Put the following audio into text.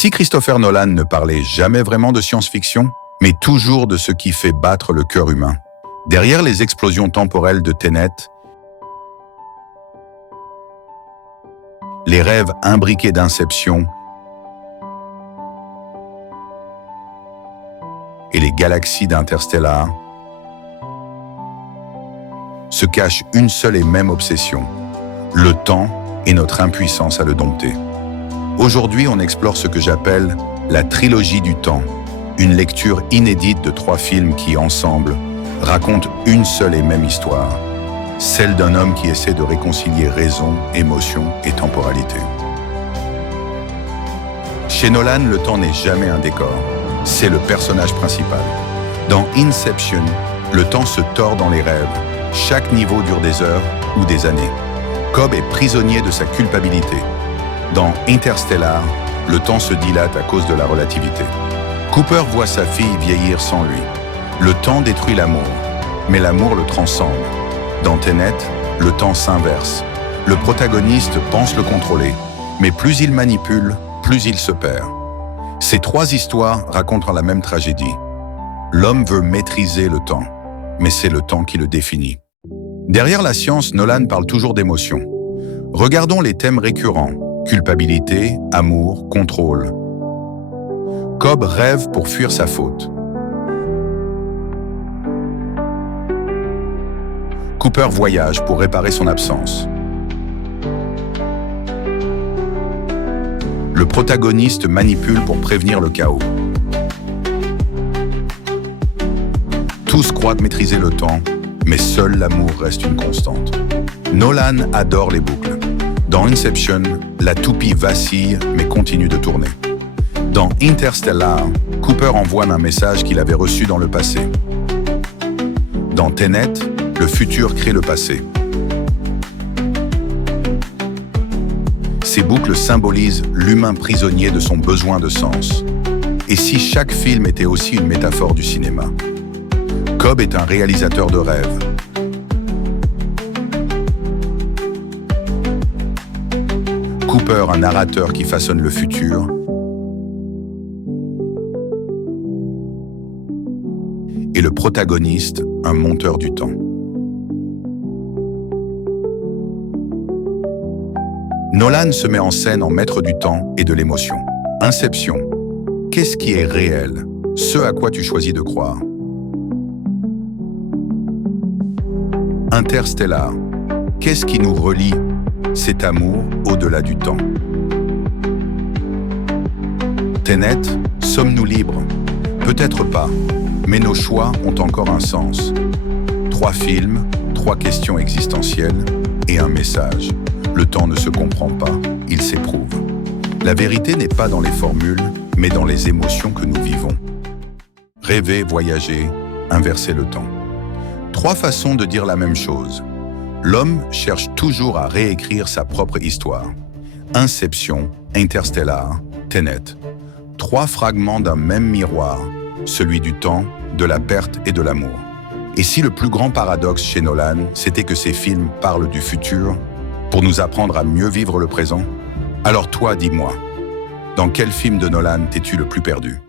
si Christopher Nolan ne parlait jamais vraiment de science-fiction, mais toujours de ce qui fait battre le cœur humain? Derrière les explosions temporelles de Tenet, les rêves imbriqués d'Inception et les galaxies d'Interstellar, se cache une seule et même obsession, le temps et notre impuissance à le dompter. Aujourd'hui, on explore ce que j'appelle la trilogie du temps, une lecture inédite de 3 films qui, ensemble, racontent une seule et même histoire, celle d'un homme qui essaie de réconcilier raison, émotion et temporalité. Chez Nolan, le temps n'est jamais un décor, c'est le personnage principal. Dans Inception, le temps se tord dans les rêves. Chaque niveau dure des heures ou des années. Cobb est prisonnier de sa culpabilité. Dans Interstellar, le temps se dilate à cause de la relativité. Cooper voit sa fille vieillir sans lui. Le temps détruit l'amour, mais l'amour le transcende. Dans Tenet, le temps s'inverse. Le protagoniste pense le contrôler, mais plus il manipule, plus il se perd. Ces 3 histoires racontent la même tragédie. L'homme veut maîtriser le temps, mais c'est le temps qui le définit. Derrière la science, Nolan parle toujours d'émotions. Regardons les thèmes récurrents: culpabilité, amour, contrôle. Cobb rêve pour fuir sa faute. Cooper voyage pour réparer son absence. Le protagoniste manipule pour prévenir le chaos. Tous croient maîtriser le temps, mais seul l'amour reste une constante. Nolan adore les boucles. Dans Inception, la toupie vacille mais continue de tourner. Dans Interstellar, Cooper envoie un message qu'il avait reçu dans le passé. Dans Tenet, le futur crée le passé. Ces boucles symbolisent l'humain prisonnier de son besoin de sens. Et si chaque film était aussi une métaphore du cinéma? Cobb est un réalisateur de rêve. Cooper, un narrateur qui façonne le futur. Et le protagoniste, un monteur du temps. Nolan se met en scène en maître du temps et de l'émotion. Inception. Qu'est-ce qui est réel? Ce à quoi tu choisis de croire. Interstellar. Qu'est-ce qui nous relie? Cet amour au-delà du temps. Tenet. Sommes-nous libres? Peut-être pas, mais nos choix ont encore un sens. 3 films, 3 questions existentielles et un message. Le temps ne se comprend pas, il s'éprouve. La vérité n'est pas dans les formules, mais dans les émotions que nous vivons. Rêver, voyager, inverser le temps. 3 façons de dire la même chose. L'homme cherche toujours à réécrire sa propre histoire. Inception, Interstellar, Tenet. 3 fragments d'un même miroir, celui du temps, de la perte et de l'amour. Et si le plus grand paradoxe chez Nolan, c'était que ces films parlent du futur pour nous apprendre à mieux vivre le présent? Alors toi, dis-moi, dans quel film de Nolan t'es-tu le plus perdu?